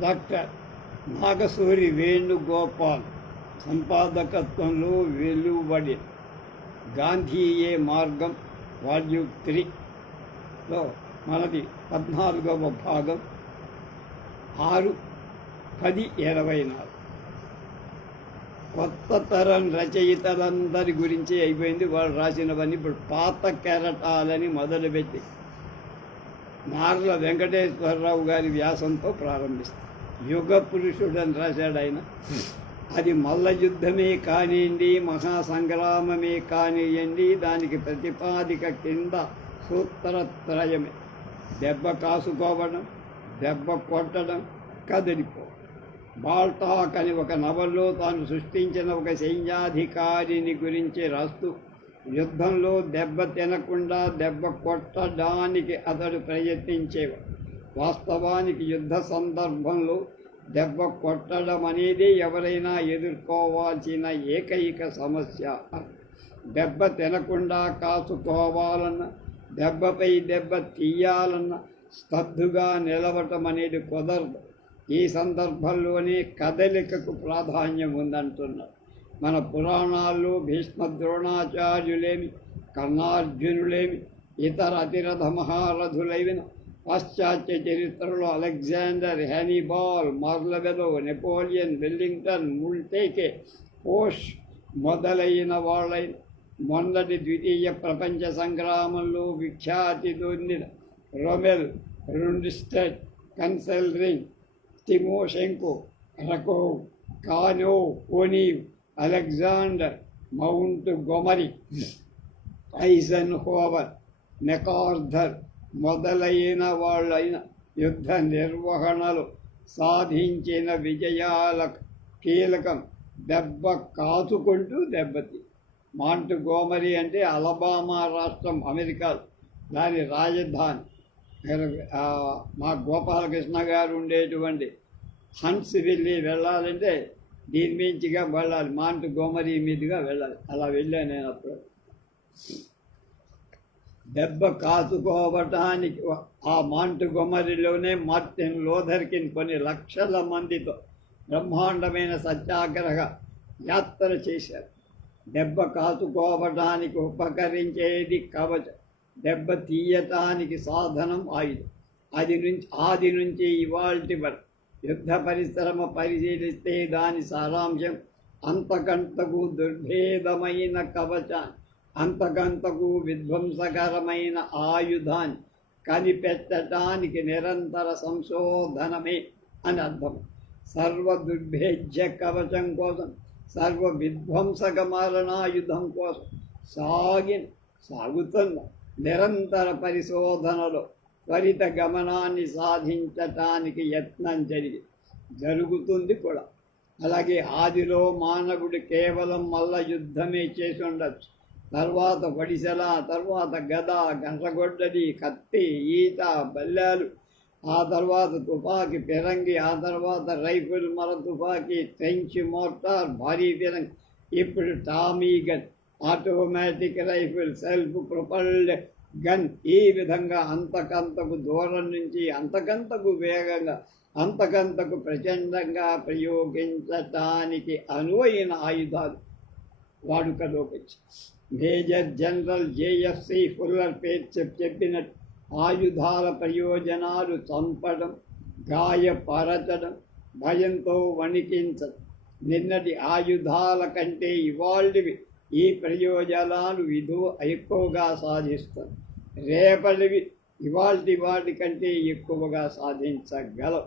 Doctor Nagasuri Venugopal సంపాదకత్వంలో వెలువడి గాంధీయే మార్గం వాల్యూమ్ త్రీలో మనది పద్నాలుగవ భాగం. ఆరు పది ఇరవై నాలుగు. కొత్త తరం రచయితలందరి గురించి అయిపోయింది వాళ్ళు రాసినవన్నీ. ఇప్పుడు పాత కెరటాలని మొదలుపెట్టి నార్ల వెంకటేశ్వరరావు గారి వ్యాసంతో ప్రారంభిస్తారు యుగ పురుషుడని రాశాడు ఆయన. అది మల్ల యుద్ధమే కానివ్వండి మహాసంగ్రామమే కానివ్వండి దానికి ప్రతిపాదిక కింద సూత్రత్రయమే. దెబ్బ కాసుకోవడం దెబ్బ కొట్టడం కదిలిపో బాల్టాక్ అని ఒక నవల్లో తాను సృష్టించిన ఒక సైన్యాధికారిని గురించి రాస్తూ యుద్ధంలో దెబ్బ తినకుండా దెబ్బ కొట్టడానికి అతడు ప్రయత్నించేవాడు. వాస్తవానికి యుద్ధ సందర్భంలో దెబ్బ కొట్టడం అనేది ఎవరైనా ఎదుర్కోవాల్సిన ఏకైక సమస్య. దెబ్బ తినకుండా కాసుకోవాలన్న దెబ్బపై దెబ్బ తీయాలన్న స్తబ్దుగా నిలవటం అనేది కుదరదు. ఈ సందర్భంలోనే కదలికకు ప్రాధాన్యం ఉందంటున్నారు. మన పురాణాల్లో భీష్మ ద్రోణాచార్యులేమి కర్ణార్జునులేమి ఇతర అతిరథ మహారథులైన పాశ్చాత్య చరిత్రలో అలెగ్జాండర్ హ్యానిబాల్ మార్లవెలో నెపోలియన్ వెల్లింగ్టన్ ముల్టేకే పోష్ మొదలైన వాళ్ళైన మొన్నటి ద్వితీయ ప్రపంచ సంగ్రామంలో విఖ్యాతి పొందిన రొమెల్ రుండిస్టెడ్ కన్సెల్రింగ్ తిమోషెంకో రకోవ్ కానో ఓనీవ్ Alexander Montgomery Eisenhower MacArthur మొదలైన వాళ్ళైన యుద్ధ నిర్వహణలు సాధించిన విజయాల కీలకం దెబ్బ కాచుకుంటూ దెబ్బతి. మాంట్ గోమరి అంటే అలబామా రాష్ట్రం అమెరికా దాని రాజధాని. మా గోపాలకృష్ణ గారు ఉండేటువంటి హన్స్ వెళ్ళి వెళ్ళాలంటే దీని మించిగా వెళ్ళాలి మాంట్ గోమరి మీదుగా వెళ్ళాలి. అలా వెళ్ళాను నేను అప్పుడు. దెబ్బ కాచుకోవటానికి ఆ మాంటుగొమరిలోనే మార్టిన్ లోథర్కిన్ కొన్ని లక్షల మందితో బ్రహ్మాండమైన సత్యాగ్రహ యాత్ర చేశారు. దెబ్బ కాసుకోవటానికి ఉపకరించేది కవచం. దెబ్బ తీయటానికి సాధనం ఆయుధం. అది నుంచి ఆది నుంచి ఇవాల్టి వరకు యుద్ధ పరిశ్రమ పరిశీలిస్తే దాని సారాంశం అంతకంతకు దుర్భేదమైన కవచాన్ని అంతకంతకు విధ్వంసకరమైన ఆయుధాన్ని కనిపెట్టడానికి నిరంతర సంశోధనమే అని అర్థం. సర్వ దుర్భేజ్య కవచం కోసం సర్వ విధ్వంసక మరణాయుధం కోసం సాగిన సాగుతున్న నిరంతర పరిశోధనలో త్వరిత గమనాన్ని సాధించటానికి యత్నం జరిగి జరుగుతుంది కూడా. అలాగే ఆదిలో మానవుడు కేవలం మల్ల యుద్ధమే చేసి ఉండొచ్చు. తర్వాత వడిసెల తర్వాత గద గంటగొడ్డలి కత్తి ఈత బల్లాలు ఆ తర్వాత తుపాకీ పిరంగి ఆ తర్వాత రైఫిల్ మర తుపాకీ ట్రెంచ్ మోటార్ భారీ పిరంగి ఇప్పుడు Tommy gun automatic rifle self propelled gun ఈ విధంగా అంతకంతకు దూరం నుంచి అంతకంతకు వేగంగా అంతకంతకు ప్రచండంగా ప్రయోగించటానికి అనువైన ఆయుధాలు వాడుకలోకి వచ్చాయి. మేజర్ జనరల్ జేఎఫ్సి ఫుల్లర్ పేరు చెప్ చెప్పినట్టు ఆయుధాల ప్రయోజనాలు చంపడం గాయపరచడం భయంతో వణికించడం. నిన్నటి ఆయుధాల కంటే ఇవాళ్ళవి ఈ ప్రయోజనాలు విధు ఎక్కువగా సాధిస్తారు రేపటివి ఇవాల్టి వాటి కంటే ఎక్కువగా సాధించగలం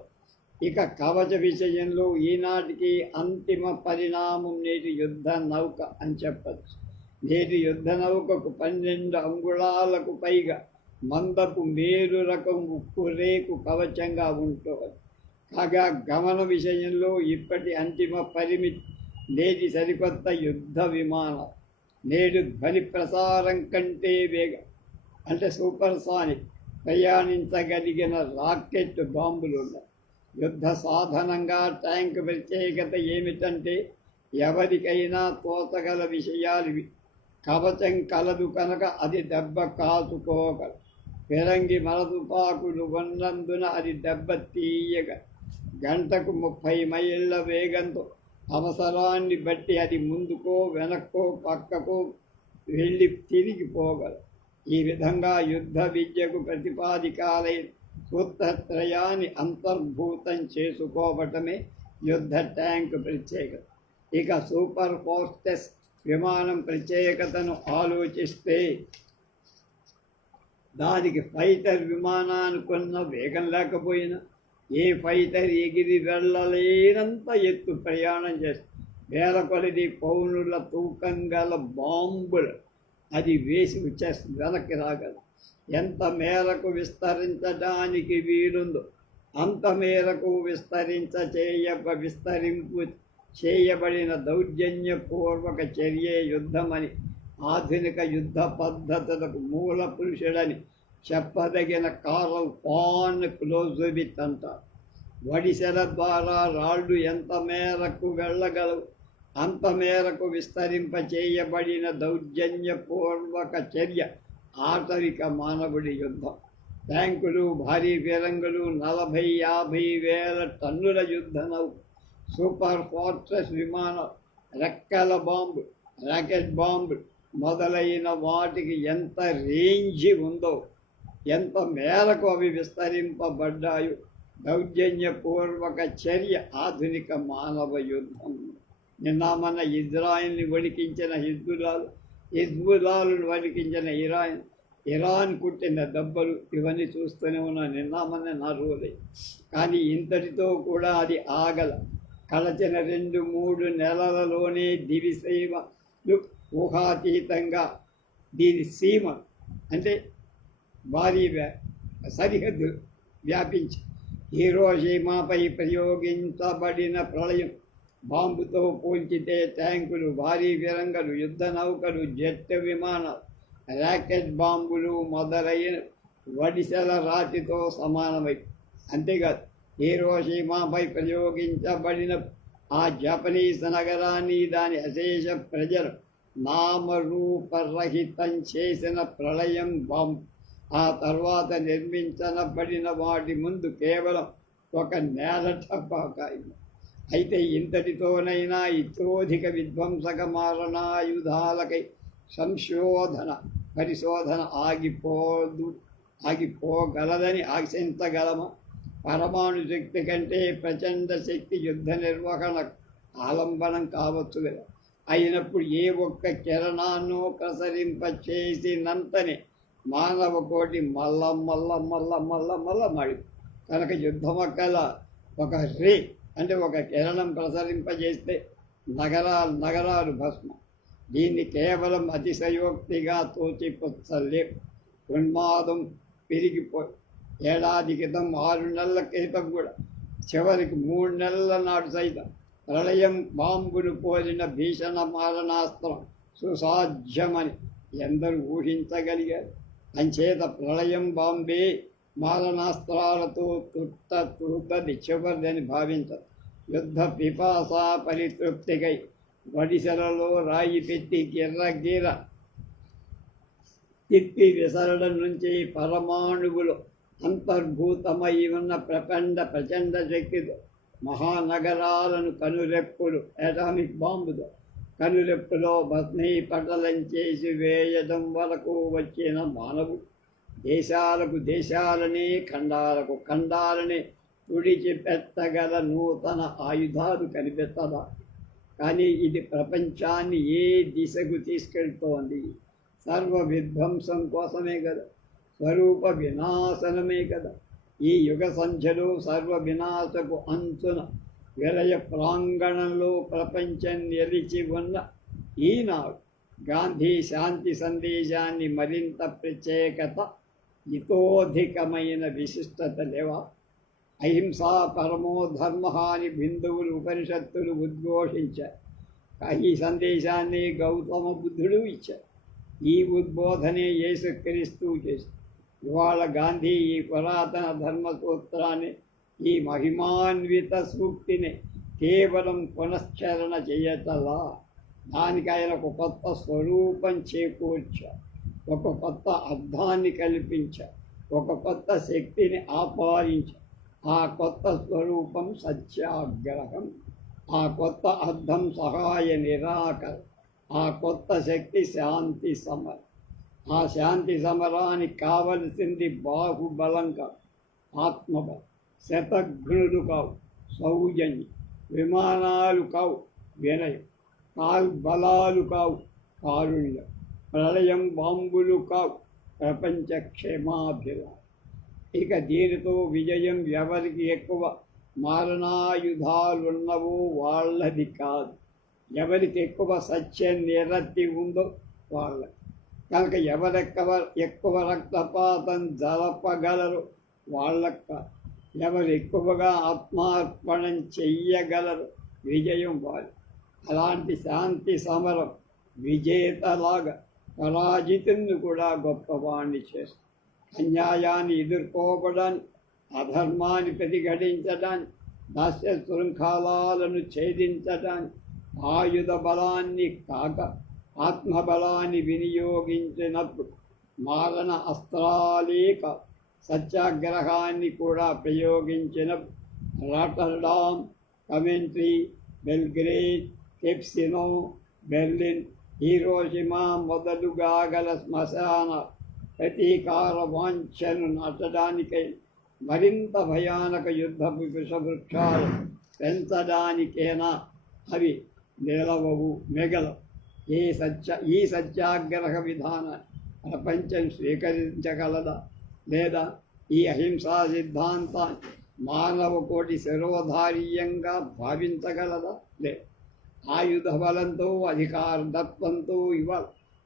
ఇక కవచ విషయంలో ఈనాటికి అంతిమ పరిణామం నేటి యుద్ధ నౌక అని చెప్పచ్చు. నేటి యుద్ధ నౌకకు పన్నెండు అంగుళాలకు పైగా మందపు మేరు రకం ఉక్కు రేకు కవచంగా ఉంటుంది. కాగా గమన విషయంలో ఇప్పటి అంతిమ పరిమితి నేటి సరికొత్త యుద్ధ విమానం. నేడు ధ్వని ప్రసారం కంటే వేగ. అంటే సూపర్ సానిక్ ప్రయాణించగలిగిన రాకెట్ బాంబులు ఉన్నాయి యుద్ధ సాధనంగా ట్యాంక్ ప్రత్యేకత ఏమిటంటే ఎవరికైనా తోచగల విషయాలు కవచం కలదు కనుక అది దెబ్బ కాచుకోగలదు ఫిరంగి మరదుపాకులు ఉన్నందున అది దెబ్బ తీయగ. గంటకు ముప్పై మైళ్ళ వేగంతో అవసరాన్ని బట్టి అది ముందుకో వెనక్కో పక్కకో వెళ్ళి తిరిగిపోగలు ఈ విధంగా యుద్ధ విద్యకు ప్రతిపాదికాలైన సూత్రత్రయాన్ని అంతర్భూతం చేసుకోవటమే యుద్ధ ట్యాంక్ ప్రత్యేకత. ఇక సూపర్ ఫాస్టెస్ విమానం ప్రత్యేకతను ఆలోచిస్తే దానికి ఫైటర్ విమానానుకున్న వేగం లేకపోయినా ఏ ఫైటర్ ఎగిరి వెళ్ళలేనంత ఎత్తు ప్రయాణం చేస్తుంది వేల కొలది పౌనుల తూకం గల బాంబులు అది వేసి వచ్చేస్తుంది వెనక్కి రాగలదు ఎంత మేరకు విస్తరించడానికి వీలుందో అంత మేరకు విస్తరించ చేయ విస్తరింపు చేయబడిన దౌర్జన్యపూర్వక చర్యే యుద్ధమని ఆధునిక యుద్ధ పద్ధతులకు మూల పురుషుడని చెప్పదగిన కాలం పాన్ క్లోజోబిత్ అంటారు. వడిసెల ద్వారా రాళ్ళు ఎంత మేరకు వెళ్ళగలవు అంత మేరకు విస్తరింప చేయబడిన దౌర్జన్యపూర్వక చర్య ఆటవిక మానవుడి యుద్ధం. ట్యాంకులు భారీ ఫిరంగులు నలభై యాభై వేల టన్నుల యుద్ధ నౌక సూపర్ ఫోర్ట్రెస్ విమానం రెక్కల బాంబు రాకెట్ బాంబు మొదలైన వాటికి ఎంత రేంజ్ ఉందో ఎంత మేరకు అవి విస్తరింపబడ్డాయో దౌర్జన్యపూర్వక చర్య ఆధునిక మానవ యుద్ధం. నిన్న మన ఇజ్రాయిల్ని వణికించిన హిజ్బులాలు హిజ్బులాలను వణికించిన ఇరాన్ ఇరాన్ కుట్టిన దెబ్బలు ఇవన్నీ చూస్తూనే ఉన్నా నిన్న మన నా రోజే కానీ ఇంతటితో కూడా అది ఆగల. కలచిన రెండు మూడు నెలలలోనే దివిసీమలు ఊహాతీతంగా దీని సీమ అంటే భారీ వ్యా సరిహద్దు వ్యాపించి హీరోషీమాపై ప్రయోగించబడిన ప్రళయం. బాంబుతో పోల్చితే ట్యాంకులు భారీ విరంగలు యుద్ధ నౌకలు జెట్ విమానాలు ర్యాకెట్ బాంబులు మొదలైన వడిసెల రాతితో సమానమై అంతేకాదు హీరోషీమాపై ప్రయోగించబడిన ఆ జపనీస్ నగరాన్ని దాని అశేష ప్రజలు నామరూపరహితం చేసిన ప్రళయం బాంబు ఆ తర్వాత నిర్మించబడిన వాటి ముందు కేవలం ఒక నేల టపాకాయం అయితే ఇంతటితోనైనా ఇతోధిక విధ్వంసక మారణాయుధాలకై సంశోధన పరిశోధన ఆగిపోదు ఆగిపోగలదని ఆశించగలమా. పరమాణు శక్తి కంటే ప్రచండ శక్తి యుద్ధ నిర్వహణ ఆలంబనం కావచ్చు కదా. అయినప్పుడు ఏ ఒక్క కిరణాన్నో ప్రసరింప చేసినంతనే మానవ కోటి మల్ల మల్ల మల్ల మల్ల మల్ల మడి కనుక యుద్ధమక్కల ఒక రే అంటే ఒక కిరణం ప్రసరింపజేస్తే నగరాలు నగరాలు భస్మం. దీన్ని కేవలం అతిశయోక్తిగా తోచిపుచ్చలే. ఉన్మాదం పెరిగిపోయి ఏడాది క్రితం ఆరు నెలల క్రితం కూడా చివరికి మూడు నెలల నాడు సైతం ప్రళయం బాంబును పోలిన భీషణ మారణాస్త్రం సుసాధ్యమని ఎందరూ ఊహించగలిగారు. అంచేత ప్రళయం బాంబే మారణాస్త్రాలతో తుట్ట తుర్దది చివరిదని భావించరు. యుద్ధ పిపాసా పరితృప్తికై వడిసెలలో రాయి పెట్టి గిర్ర గిర్ర తిప్పి విసరడం నుంచి పరమాణువులు అంతర్భూతమై ఉన్న ప్రపంచ ప్రచండ శక్తితో మహానగరాలను కనురెప్పులు అటామిక్ బాంబుతో కనురెప్పులో భస్మీపటలం చేసి వేయడం వరకు వచ్చిన మానవుడు. దేశాలకు దేశాలనే ఖండాలకు ఖండాలని తుడిచిపెట్టగల నూతన ఆయుధాలు కనిపెట్టదా కానీ ఇది ప్రపంచాన్ని ఏ దిశకు తీసుకెళ్తోంది? సర్వ విధ్వంసం కోసమే కదా. స్వరూప వినాశనమే కదా ఈ యుగ సంఖ్యలో సర్వ వినాశకు అంచున విలయ ప్రాంగణంలో ప్రపంచం నిలిచి ఉన్న ఈనాడు గాంధీ శాంతి సందేశాన్ని మరింత ప్రత్యేకత ఇతోధికమైన విశిష్టత లేవా? అహింసా పరమో ధర్మ అని బిందువులు ఉపనిషత్తులు ఉద్ఘోషించారు ఈ సందేశాన్ని గౌతమ బుద్ధుడు ఇచ్చారు ఈ ఉద్బోధనే యేసుక్రీస్తు చేశారు ఇవాళ గాంధీ ఈ పురాతన ధర్మ సూత్రాన్ని ఈ మహిమాన్విత సూక్తిని కేవలం పునశ్చరణ చేయటలా? దానికి ఆయన ఒక కొత్త స్వరూపం చేకూర్చ ఒక కొత్త అర్థాన్ని కల్పించ ఒక కొత్త శక్తిని ఆపాదించారు ఆ కొత్త స్వరూపం సత్యాగ్రహం ఆ కొత్త అర్థం సహాయ నిరాకర ఆ కొత్త శక్తి శాంతి సమర్. ఆ శాంతి సమరానికి కావలసింది బాహుబలం కాదు ఆత్మబలం. శతఘ్నులు కావు సౌజన్యం. విమానాలు కావు వినయం. కాల్బలాలు కావు కారుణ్యం. ప్రళయం బాంబులు కావు ప్రపంచ క్షేమాభిలాష. ఇక దీనితో విజయం ఎవరికి ఎక్కువ? మారణాయుధాలున్నవో వాళ్ళది కాదు. ఎవరికి ఎక్కువ సత్య నిరత్తి ఉందో వాళ్ళకి కనుక ఎవరెక్కవ ఎక్కువ రక్తపాతం జరపగలరు వాళ్ళక్క ఎవరు ఎక్కువగా ఆత్మార్పణం చెయ్యగలరు విజయం వారు. అలాంటి శాంతి సమరం విజేతలాగా పరాజితుని కూడా గొప్పవాణ్ణి చేస్తుంది. అన్యాయాన్ని ఎదుర్కోవడానికి అధర్మాన్ని ప్రతిఘటించడానికి దాస్య శృంఖలాలను ఛేదించడానికి ఆయుధ బలాన్ని కాక ఆత్మబలాన్ని వినియోగించినప్పుడు మారణ అస్త్రాలేక సత్యాగ్రహాన్ని కూడా ప్రయోగించిన రాటర్డామ్ కమెంట్రీ బెల్గ్రేడ్ కెప్సినో బెర్లిన్ హీరోషిమా మొదలుగా గల శ్మశాన ప్రతీకార వాంఛను నాటడానికై మరింత భయానక యుద్ధపు విషవృక్షాలు పెంచడానికేనా అవి నిలవవు మిగలవు. ఈ సత్య ఈ సత్యాగ్రహ విధాన ప్రపంచం స్వీకరించగలదా లేదా? ఈ అహింసా సిద్ధాంతాన్ని మానవ కోటి శిరోధార్యంగా భావించగలదా లేదు ఆయుధ బలంతో అధికార దత్వంతో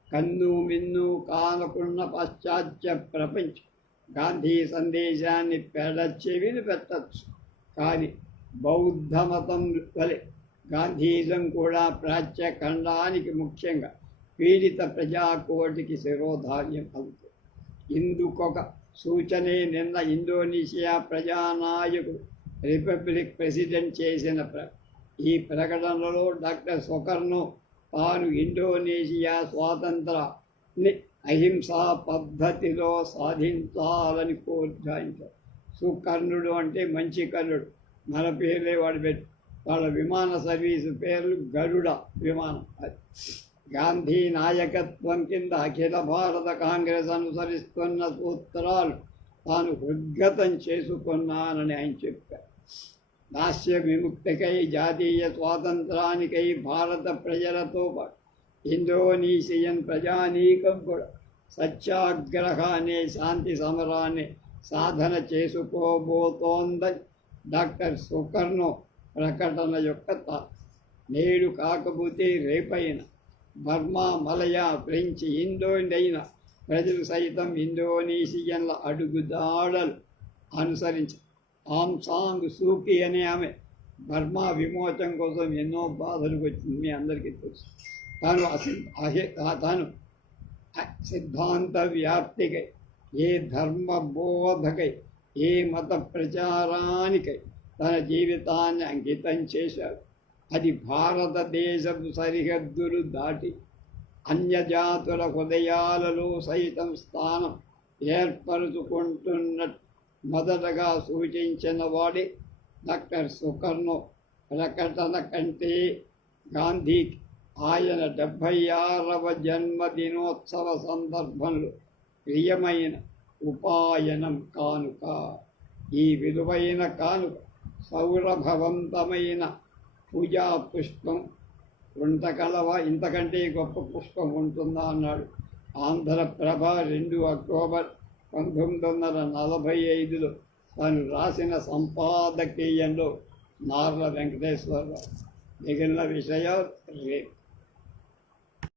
కన్ను మిన్ను కానకున్న పాశ్చాత్య ప్రపంచం గాంధీ సందేశాన్ని పెడచెవిని పెట్టచ్చు. కానీ బౌద్ధ మతం వలె గాంధీజం కూడా ప్రాచ్య ఖండానికి ముఖ్యంగా పీడిత ప్రజాకోటికి శిరోధార్యం అవుతుంది. ఇందుకొక సూచనే నిన్న ఇండోనేషియా ప్రజానాయకుడు రిపబ్లిక్ ప్రెసిడెంట్ చేసిన ప్ర ఈ ప్రకటనలో డాక్టర్ సొకర్ను తాను ఇండోనేషియా స్వాతంత్రాన్ని అహింసా పద్ధతిలో సాధించాలని కోర్చాయించారు సుకర్ణుడు అంటే మంచి కర్ణుడు. మన పేర్లే వాడు పెట్టు వాళ్ళ విమాన సర్వీసు పేర్లు గరుడ విమానం. అది గాంధీ నాయకత్వం కింద అఖిల భారత కాంగ్రెస్ అనుసరిస్తున్న సూత్రాలు తాను హృద్గతం చేసుకున్నానని ఆయన చెప్పారు. దాస్య విముక్తికై జాతీయ స్వాతంత్రానికై భారత ప్రజలతో పాటు ఇండోనేషియన్ ప్రజానీకం కూడా సత్యాగ్రహాన్ని శాంతి సమరాన్ని సాధన చేసుకోబోతోందని డాక్టర్ సుకర్ణో ప్రకటన యొక్క నేడు కాకపోతే రేపైన బర్మా మలయ ఫ్రెంచ్ ఇండోండైన ప్రజలు సైతం ఇండోనేషియన్ల అడుగుదాడలు అనుసరించి ఆంసాంగ్ సూకి అనే ఆమె బర్మా విమోచన కోసం ఎన్నో బాధలు వచ్చింది మీ అందరికీ తెలుసు. తాను అసి తాను సిద్ధాంత వ్యాప్తికై ఏ ధర్మ బోధకై ఏ మత ప్రచారానికై తన జీవితాన్ని అంకితం చేశాడు. అది భారతదేశపు సరిహద్దులు దాటి అన్యజాతుల హృదయాలలో సైతం స్థానం ఏర్పరుచుకుంటున్న మొదటగా సూచించిన వాడే డాక్టర్ సుకర్ణో. ప్రకటన కంటే గాంధీ ఆయన డెబ్భై ఆరవ జన్మదినోత్సవ సందర్భంలో ప్రియమైన ఉపాయనం కానుక. ఈ విలువైన కానుక సౌరభవంతమైన పూజా పుష్పం. ఉంటకలవా ఇంతకంటే గొప్ప పుష్పం ఉంటుందా అన్నాడు. ఆంధ్రప్రభ రెండు అక్టోబర్ పంతొమ్మిది వందల నలభై ఐదులో తాను రాసిన సంపాదకీయంలో నార్ల వెంకటేశ్వరరావు. మిగిలిన విషయాలు రేపు